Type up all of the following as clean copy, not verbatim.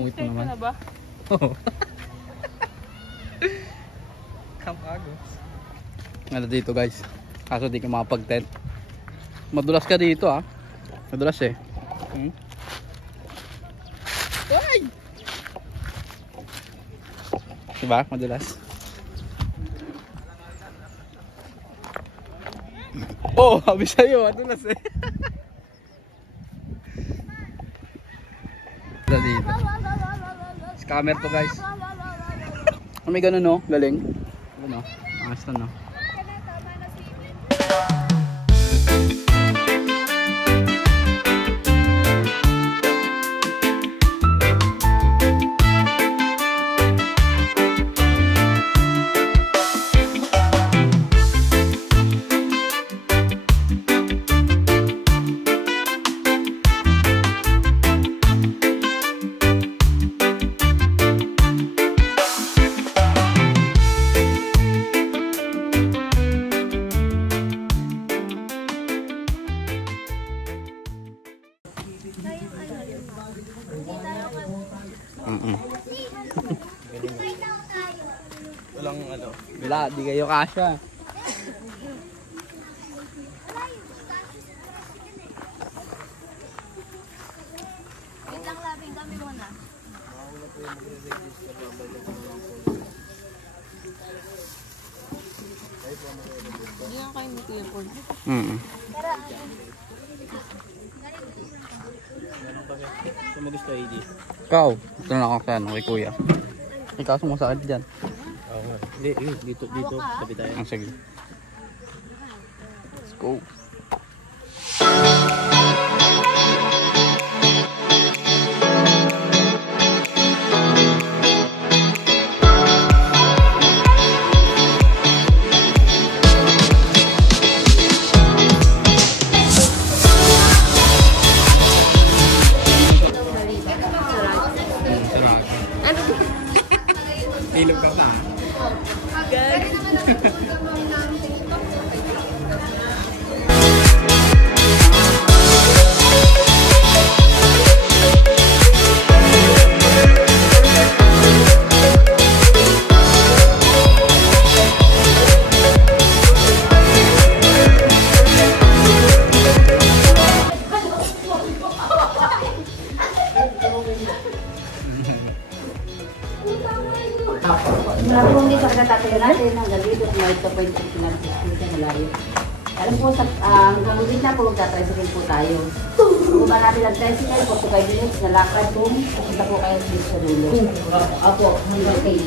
Pungit mo naman. Na ba? Oo. Kampagos. Ano dito guys? Kaso di ka makapag-tent. Madulas ka dito ah. Madulas eh. Ay! Diba? Madulas. Oh, sabi sa'yo, madulas eh. Dito. Scammer to guys. May ganun no, galing. Ano, angas na no. Walang ano. Wala, di kayo kasya. Wait lang, labing kami muna. Hindi lang kayo mag-telepon. Kung mo gusto ID. Ikaw, ito na ako kay kuya. Ikaw sumasakit dyan. Oo nga. Hindi, dito, tabi tayo. Sige. Let's go. Ilog ka pa. Gag. Marami kong dito pagkatatayo natin hanggang dito at may ito po yung pinag-discuss na malayo. Alam po, hanggang ulit na po magta-tricycle po tayo. Kung ba natin ang tricycle, 45 minutes na lakad kung pupunta po kayo dito sa dulo. Apo, hanggang kayo.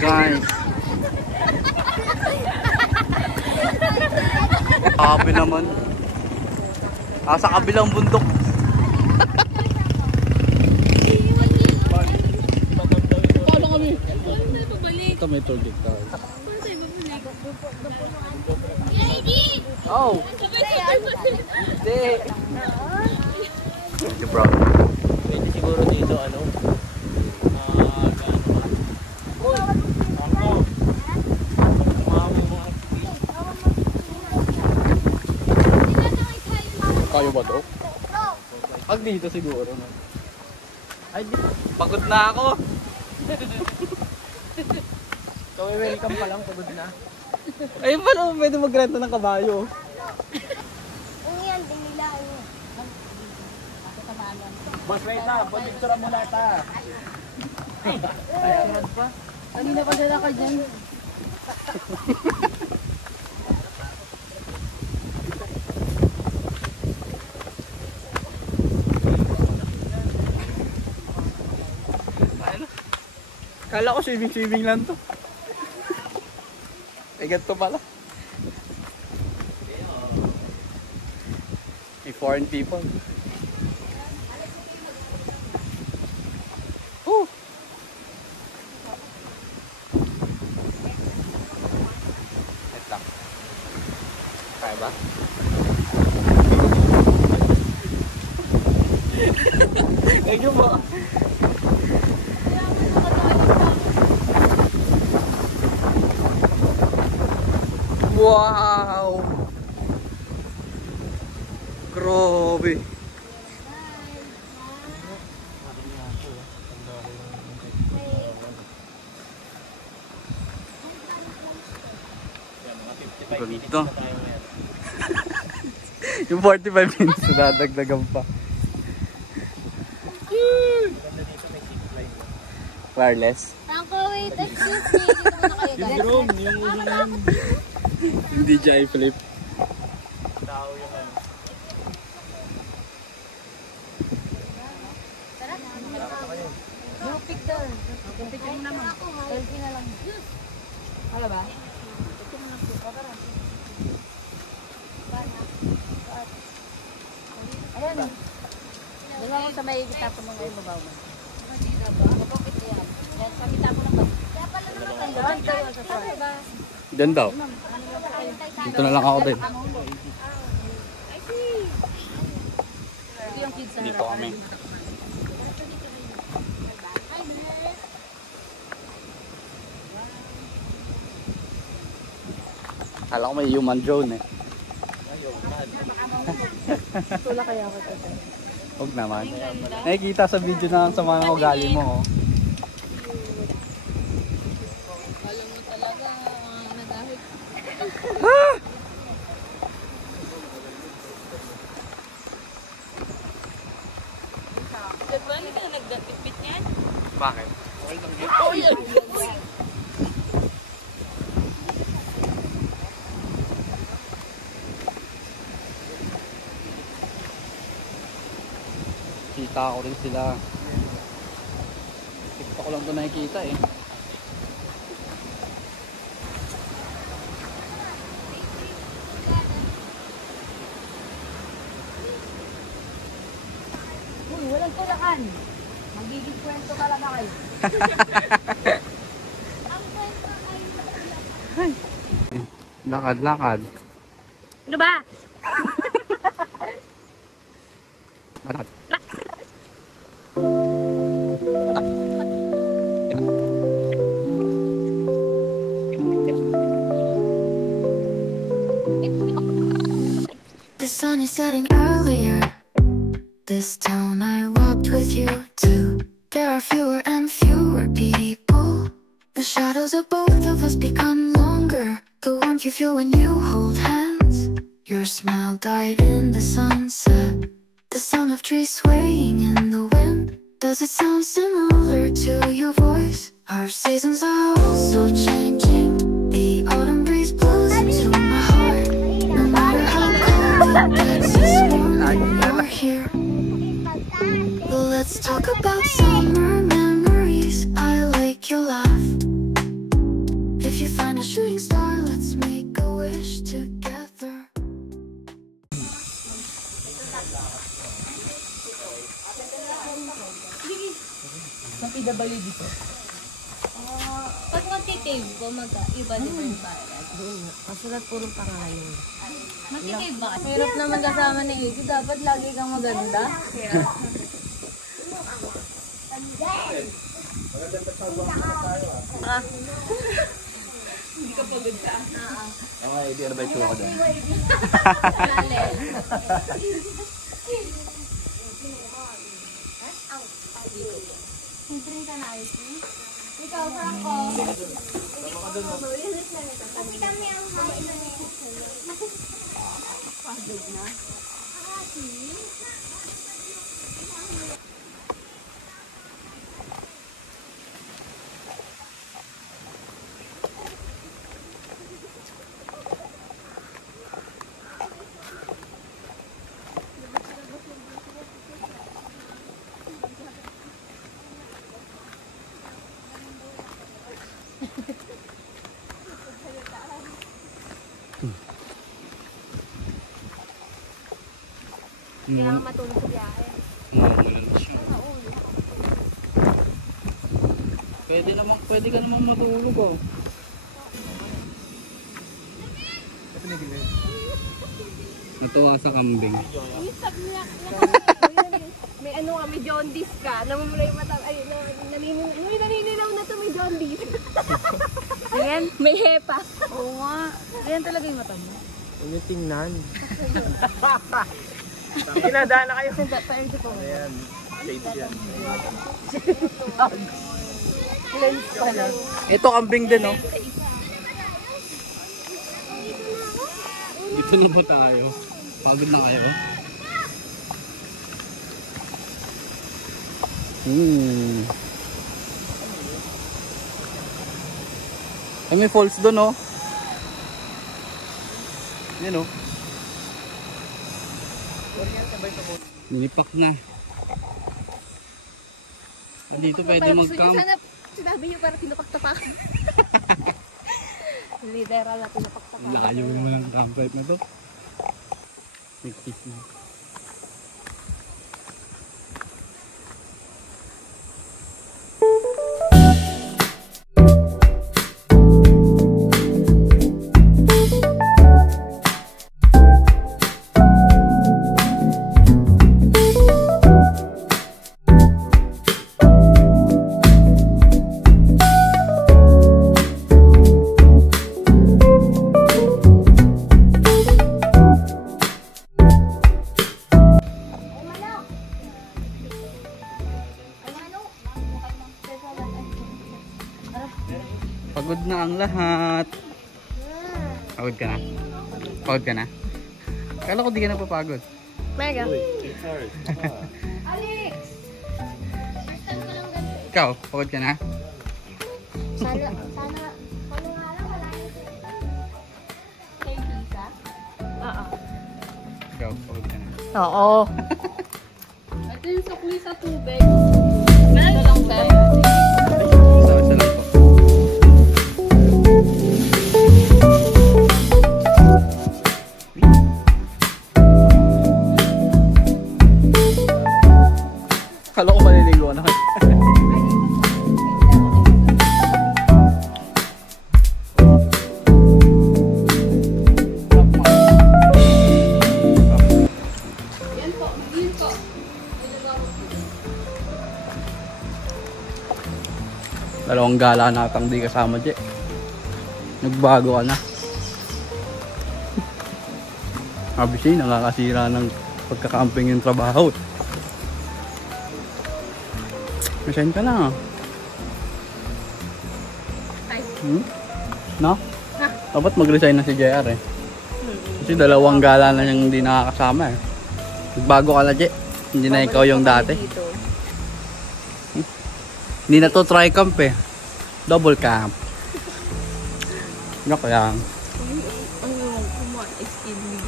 Guys. Grabe naman. Sa kabilang bundok. Paano kami? Paano tayo babalik? Ito may tour dito. Paano tayo babalik? Oh! Hindi! Thank you, bro. Pwede siguro dito, ano? Kayo ba to? Pag dito siguro. No? Ay, pagod na ako. Kami welcome pa lang, pagod na. Ay, paano pwede magrenta ng kabayo? Kung yan, din nila ano. Boss, wait lang. Pagpicturean mo lahat ha. Kanina pa sila ka dyan. Kala ko swimming lang to. Ay, ganito pala. May foreign people. Woo! Wait lang. Kaya ba? Kaya ba? Wow! Grabe! Ganda. Yung 45 minutes na dadagdagan pa. Wireless? Uncle, wait, excuse me. Dito muna kayo guys. Yung DJI Flip. No picture. Picture mo naman. Selfie na lang. Wala ba? Ayan. Dala mo sa may kita ko mga ibabaw mo. Bakit yan? Yan, sa kita ko lang ba? Kaya pala naman tayo. Diyan daw. Dito na lang ako din. Ito yung kids sa Dito kami. Kala ko may human drone eh. Tula kaya ako ito. Huwag naman. Nakikita sa video na sa mga ugali mo. Oh. Alam mo talaga, nagahit. Diba, hindi ka nagdapit-pit niyan? Bakit? Oh, yan! Kita ko rin sila. TikTok ko lang ito nakikita eh. Uy, walang tulakan. Magiging kwento ka lang na kayo. Lakad. Ano ba? Lakad. The sun is setting earlier. This town I walked with you to. There are fewer and fewer people. The shadows of both of us become longer. The warmth you feel when you hold hands. Your smile died in the sunset. The sound of trees swaying in the wind. Does it sound similar to your voice? Our seasons are also changing. The autumn breeze blows into my heart. No matter how cold it gets, it's warm when you're here. Let's talk about summer memories. I like your laugh. If you find a shooting star, let's make a wish together. Sa PWD ko. Pag magkikave ko, iba din yung bayad. Kasulat puro pangalan. Magkikave ba? Hirap naman kasama ni Ito. Dapat lagi kang maganda. Okay, di ano ba yung ko doon? Drink ka na ice cream? Ikaw, Franco. Kasi kami ang hain na niya. Pagod na. Kailangan matulog sa biyahe. Ganun siya. Pwede ka naman matulog oh. Natuwa sa kambing. May ano nga, may jaundice ka. Namumula yung mata. Ay, naninilaw na to, may jaundice. Ayan, may hepa. Oo nga. Ganyan talaga yung mata mo. Huwag yung tingnan. Pinadaan na kayo. Ayan. Shades yan. Ito kambing din oh. Dito na ba tayo? Pagod na kayo? Ay, may falls doon oh. Yan oh. Nilipak na. Dito pwede mag-camp. Sana sinabi nyo para tinapaktapakan. Literal na tinapaktapakan. Layo mo ng campsite na to. Pictic na. Pagod na ang lahat. Pagod ka na? Pagod ka na? Kala ko di ka napapagod. Mega. Ikaw, pagod ka na? Sana, ano nga lang, wala yung kay Lisa? Oo. Ikaw, pagod ka na? Oo. Ito yung sukli sa tubig. Ito lang ba? Sa lang po. Kala ko maliligo na. Yan po. Yun po. Dalawang gala natang di kasama dyan. Nagbago ka na. Sabi siya, nakakasira ng pagkakamping yung trabaho. Masayin ka na. No? Dapat mag-resign na si JR eh. Kasi dalawang gala na yung hindi nakakasama eh. Nagbago ka na dyan. Hindi na ikaw yung dati. Hindi na to tri-camp eh. Double camp. Joke lang.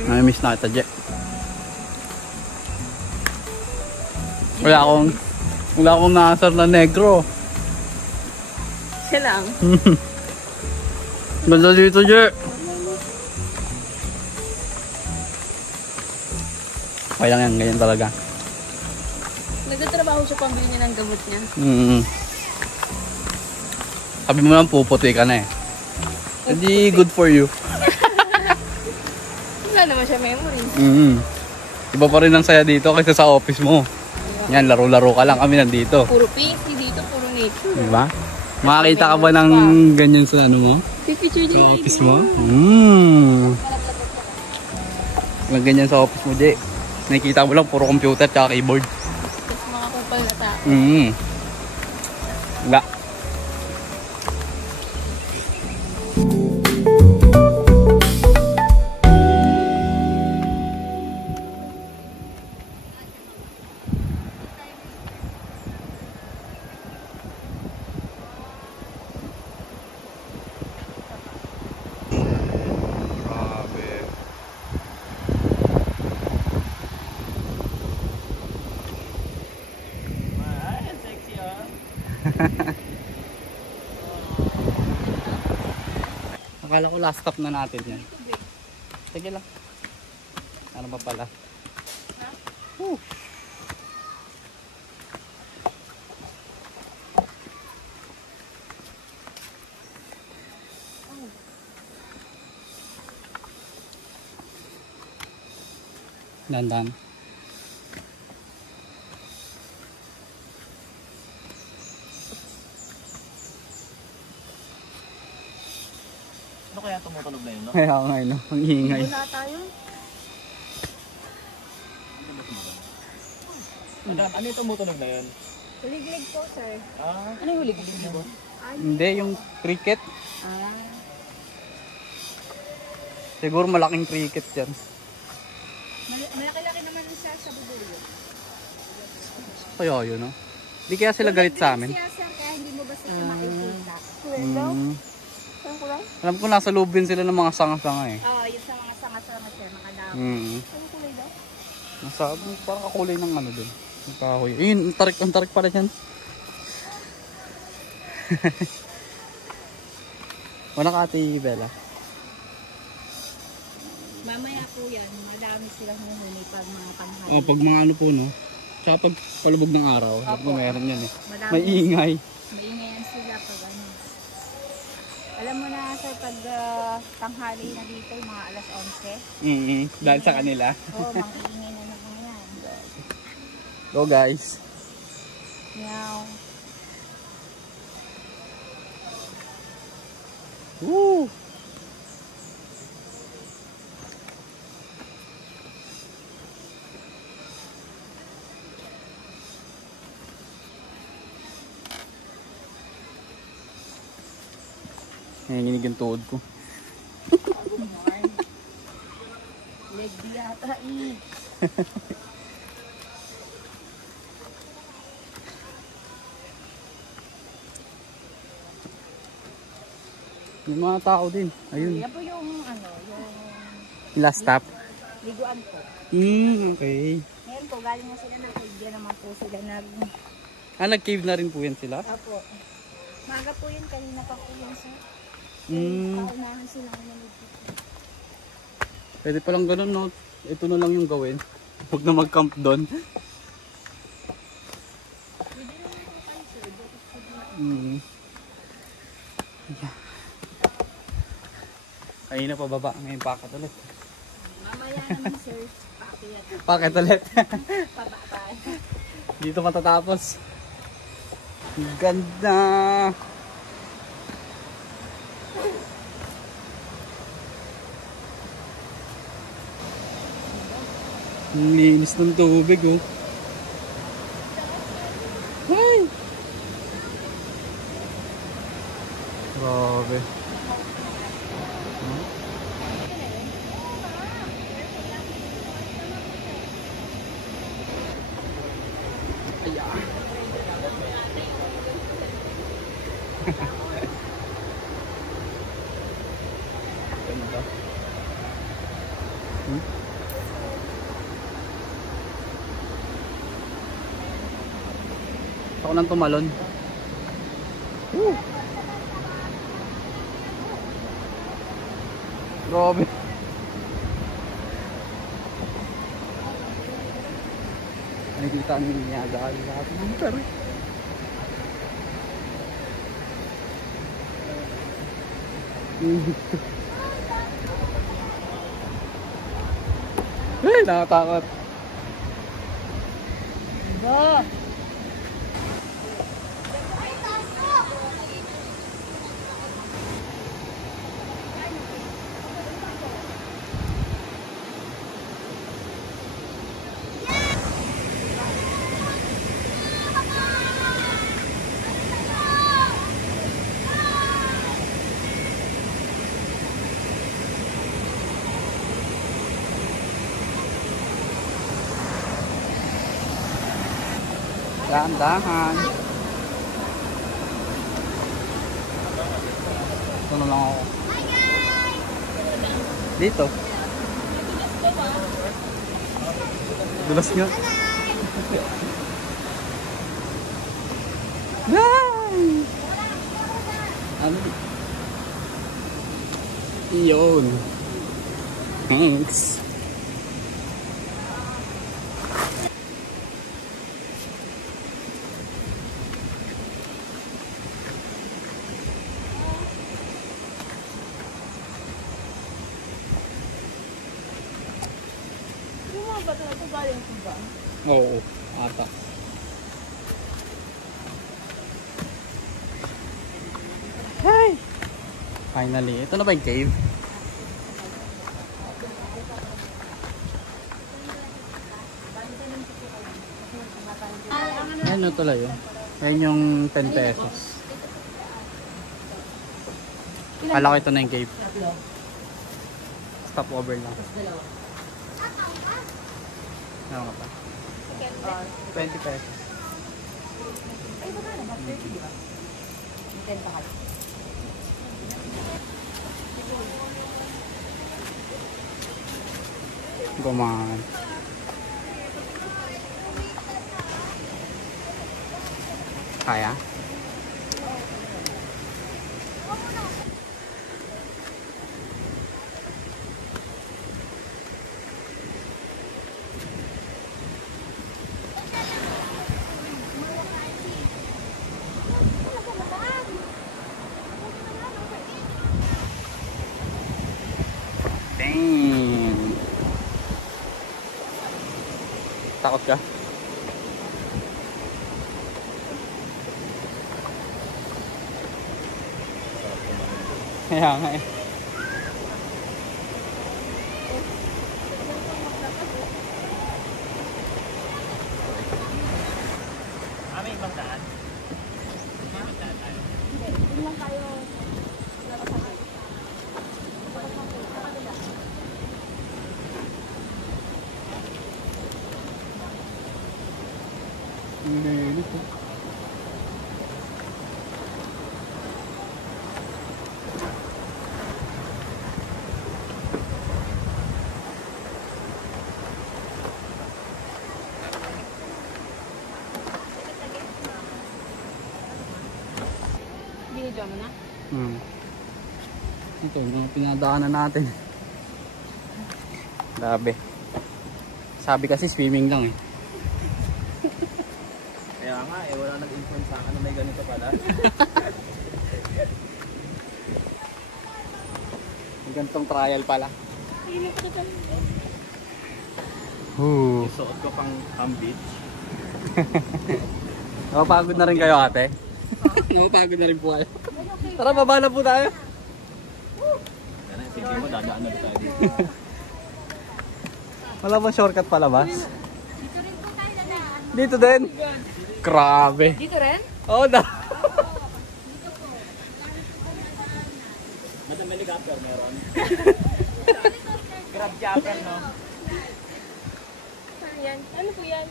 Nami-miss na kita, Je. Wala akong naasar na negro. Siya lang. Ganda dito, Je. Okay lang yan, ganyan talaga. Nagtatrabaho siya pambili niya ng gamot niya. Sabi mo lang puputi ka na eh. Hindi good for you. Wala naman siya memory. Iba pa rin ang saya dito kaysa sa office mo. Yan, laro-laro ka lang, kami nandito. Puro PC dito, puro nature. Diba? Makakita ka ba ng ganyan sa ano mo? Picture Sa din. office mo? Walang ganyan sa office mo, Je. Nakikita mo lang puro computer at keyboard. Tapos mga kupal na tao. Wala. Akala ko last stop na natin yan. Sige lang. Ano pa pala? Dandan. Ano kaya tumutunog na yun, no? Kaya nga no, ang ingay. Wala tayo. Ano yung tumutunog na yun? Hulig-lig po, sir. Ah, Ano yung hulig-lig mo? Hindi, yung cricket. Ah. Siguro malaking cricket yan. Malaki-laki naman siya sa bubulyo. Kaya yun, no? Hindi kaya sila galit sa amin. Siya, sir, kaya hindi mo ba sila makikita? Mm. Alam ko nasa loob din sila ng mga sanga-sanga eh. Oo, yun sa mga sanga-sanga, sir, makadami. Mm. Ano kulay daw? Nasa, parang kakulay ng ano dun. Yung kahoy. Ayun, ang tarik pala dyan. Wala ka ate Bella. Mamaya po yan, madami silang huhuni pag mga panghali. Oh, pag mga ano po no. Tsaka pag palubog ng araw. Alam ko meron yan eh. Madami. May ingay. Maingayan sila pag ano. Alam mo na, sir, pag tanghali na dito, yung mga alas 11. Dahil sa kanila. Oo, mang-iingay na naman yan. Go guys. Meow. Woo! Nanginginig yung tuhod ko. Leg di yata eh. May mga tao din. Ayun. Yan po yung ano, yung Last stop. liguan po. Okay. Ngayon po, galing na sila ng cave. Yan naman po sila nag... Nag-cave na rin po yan sila? Opo. Maga po yun, kanina pa po yun sir. Paunahan silang umalig po. Pwede palang ganun no. Ito na lang yung gawin. Huwag na mag-camp doon. Yeah. Kanina pa baba. Ngayon packet ulit. Mamaya naman sir, pakiyat. Packet ulit. Pababa. Dito matatapos. Ganda. Ang linis ng tubig oh. Hey! Grabe. Ganda. Ako nang tumalon. Woo! Grabe. Nakikita niyo niya dahil lahat ng pero. Nakatakot. Ba! Dahan-dahan. Ito na lang ako. Dito. Dulas nyo. Nice! Ano? Iyon. Thanks. galing ko ba? Oo, ata. Hey! Finally, ito na ba yung cave? Ayan o tuloy yun. Ayan yung 10 pesos. Kala ko ito na yung cave. Stop over lang. Ano ka pa? 20 pesos. Gumaan. Kaya? Dang. Takot ka? Kaya nga eh. May ibang daan. Binidyo mo na? Ito, yung pinadaanan natin. Grabe. Sabi kasi swimming lang eh. Kaya nga eh, wala nag-influence sa akin na may ganito pala. May ganitong trial pala. Suot ko pang beach. Napapagod na rin kayo ate? Napapagod na rin po kayo. Tara, baba na po tayo. Sige mo, dadaan na tayo dito. Wala bang shortcut palabas? Dito rin po tayo dadaan. Dito din? Grabe. Dito rin? Oo na. Madam helicopter meron. Grab chopper, no? Ano yan? Ano po yan?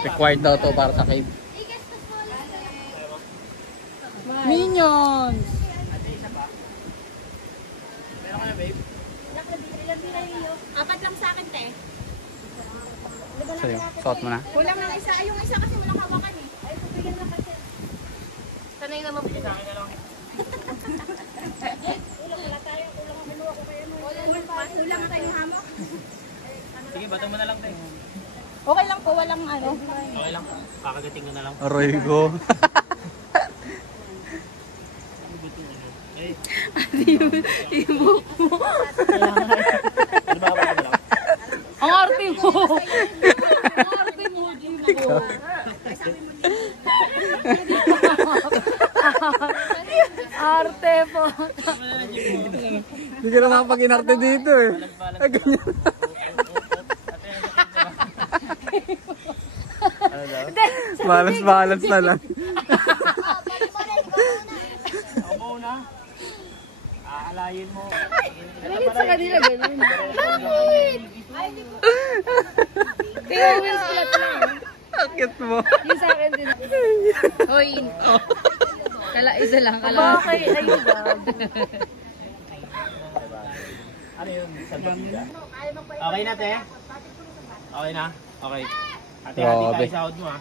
Required daw to para sa cave. Minions! Meron ka na, babe? Apat lang sa akin, te. Sorry, suot mo na. Kulang ng isa. Yung isa kasi walang hawakan eh. Ay, bigyan lang kasi. Sanay naman po. Sa akin na lang. Kulang tayong hamok. Sige, bato mo na lang, tayo. Okay lang po, walang ano. Okay lang. Kakagating ko na lang. Aroy ko. Yung buhok mo. Ano ba ako lang? Ang arte mo. Ang arte mo, Jimbo. Arte po. Hindi ka na makapag-inarte dito eh. Ganyan. Balance na lang. Ako muna. Aalayin mo. Bakit sa kanila ganun? Kaya wheels flat lang. Akit mo. Yung sa akin din. Hoy. Isa lang. Bakit? Ayun ba? Ano yun? Salbabida? Okay na, te? Okay na? Okay. Ate, hati tayo sa hood mo, ha?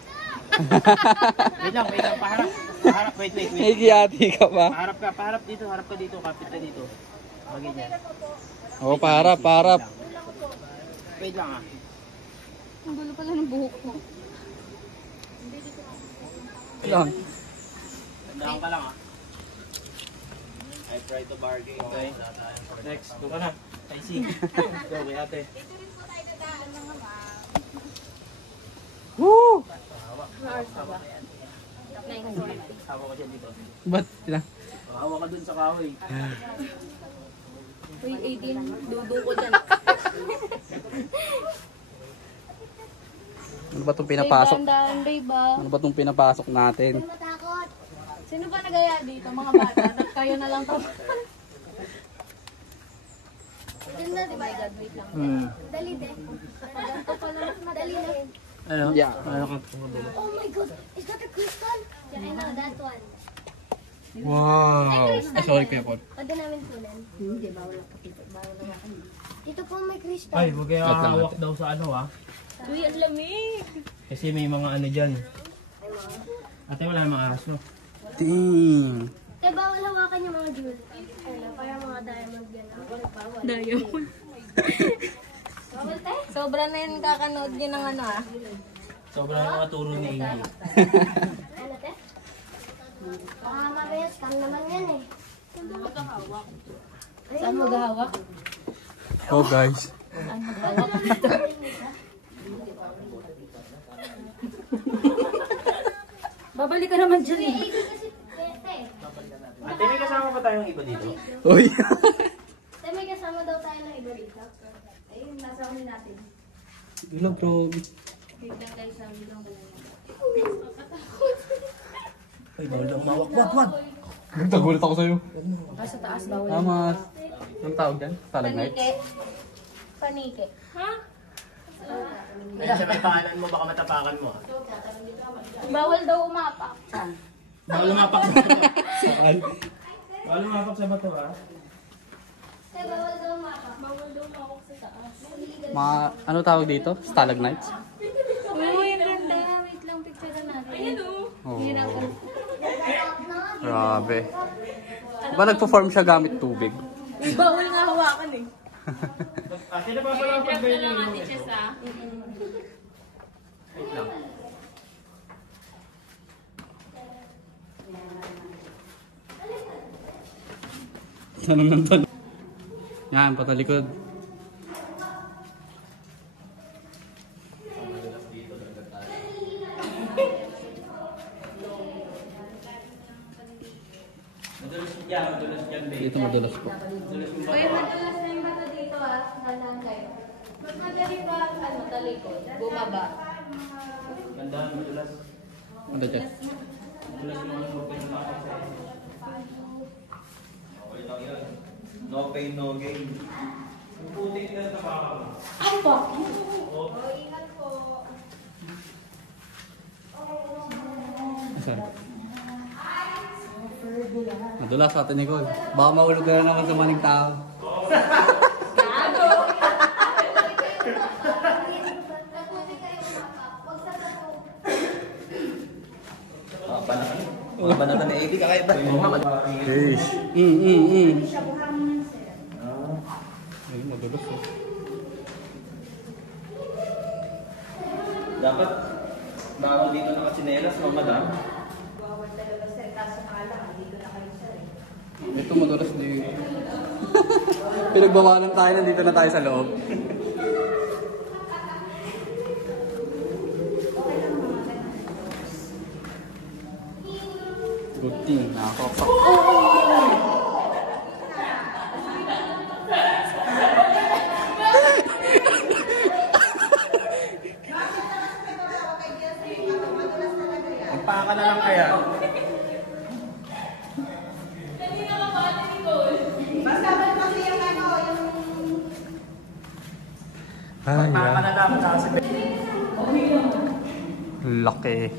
Wait lang. Paharap. Wait. Nagigiyati ka pa. Paharap dito. Harap ka dito. Kapit ka dito. Bagay dyan. Oo, paharap. Wait lang, ha? Ang gulo pala ng buhok mo. Lang. Tandaan ka lang, ha? I try to bargain. Okay. Next, doon ka na. I see. Go, kay ate. Woo! Hawa ko siya dito. Ba't sila? Hawa ka dun sa kahoy. Uy, 18. Dudo ko dyan. Ano ba itong pinapasok? Dandaan, babe ah. Ano ba itong pinapasok natin? Sino ba nagaya dito? Mga bata. Kayo na lang to. Ganda, di ba? Oh my God, wait lang. Dali din. Ganito pala. Dali din. Ano? Yeah. Ano ka? Oh my God, is that a crystal? Yeah, I know, that one. Wow! Sorry, Kuya Paul. Pwede namin kunin. Hindi, bawal ang kapito. Bawal ang akin. Ito po may crystal. Ay, huwag kayo hawak daw sa ano ha. Uy, ang lamig. Kasi may mga ano dyan. Ate, wala namang ahas no? Dang! Kaya bawal hawakan yung mga jewelry. Ano, parang mga diamond yan. Bawal. Diamond. Bawal tayo? Sobra na yun kakanood nyo ng ano ah. Sobrang mga turo ni Amy. Ano te? Baka mamaya scam naman yan eh. Saan ba maghahawak? Saan maghahawak? Oh guys. Babalik ka naman dyan eh. Ate, may kasama pa tayong iba dito? Uy! May kasama daw tayo ng iba dito. Ayun, nasa unin natin. Hello bro. Biglang guys, sabi lang ba Ay, bawal daw umawak. Wag! Nagulat ako sa'yo. Sa taas bawal. Tama. Anong tawag dyan? Stalagmite? Panike. Panike. Ha? Ayun siya, may pangalan mo, baka matapakan mo. Bawal daw umapak. Bawal umapak sa bato. Bawal umapak sa bato ha? Kaya bawal daw umapak. Bawal daw umapak sa taas. Mga, ano tawag dito? Stalagmites? Uy, ang ganda. Wait lang, picture na natin. Ayun o. Oh. Hirapan. Grabe. Diba nagpo-form siya gamit tubig? Uy, bawal nga hawakan eh. Ate, napapalapag ba yun yung Ate Chess ah. Wait lang. Tanong ng tanong. Yan, patalikod. Madulas yan, babe. Dito madulas po. Uy, madalas na yung bato dito ah. Dahan kayo. Mas madali pa, ano, talikod. Bumaba. Ganda, madulas. Ano dyan? Madulas yung ano, huwag kayo umapak sa isa. Okay lang yan. No pain, no gain. Yung putik ka sa tapakan mo. Ay, po. Asan? Madulas sa atin, Nicole. Baka maulog ka na naman sa maling tao. Mga banatan na Eddie, kakaiba. Fish. Ay, madulas eh. Dapat bawal dito nakatsinelas, no, madam? Ito madulas dito. Pinagbawalan tayo, nandito na tayo sa loob. Good thing, nakakapag. Magpaka na lang kaya. Magpaka na lang sa Laki.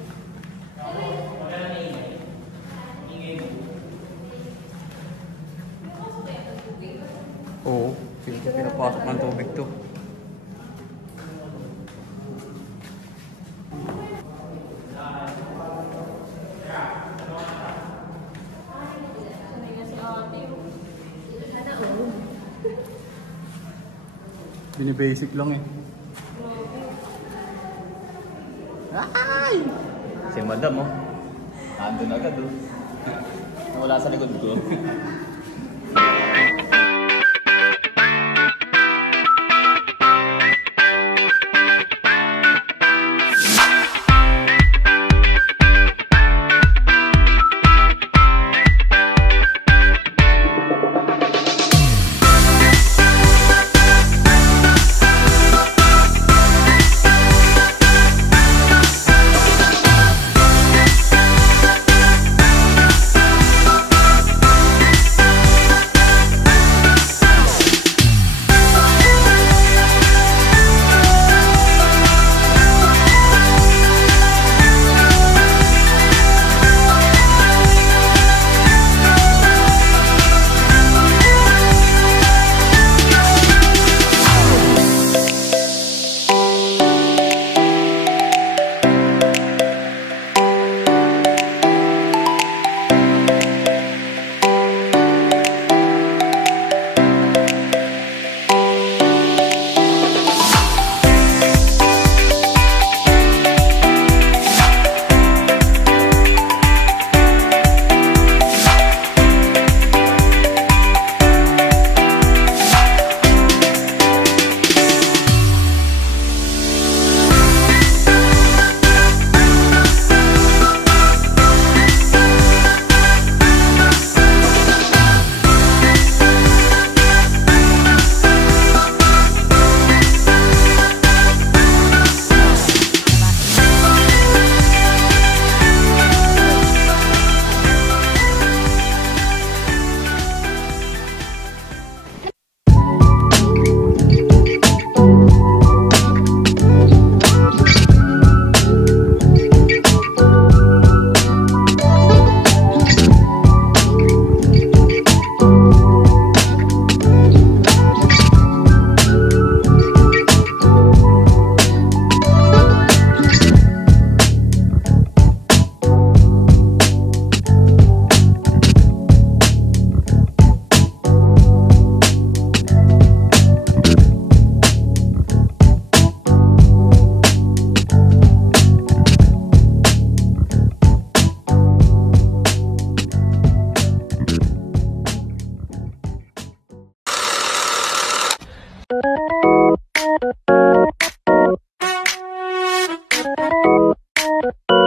Oo, pinapasok ng tubig to. Bini-basic lang eh. Ay! Si madam, oh. Ando na agad, oh. Nawala sa likod ko. you.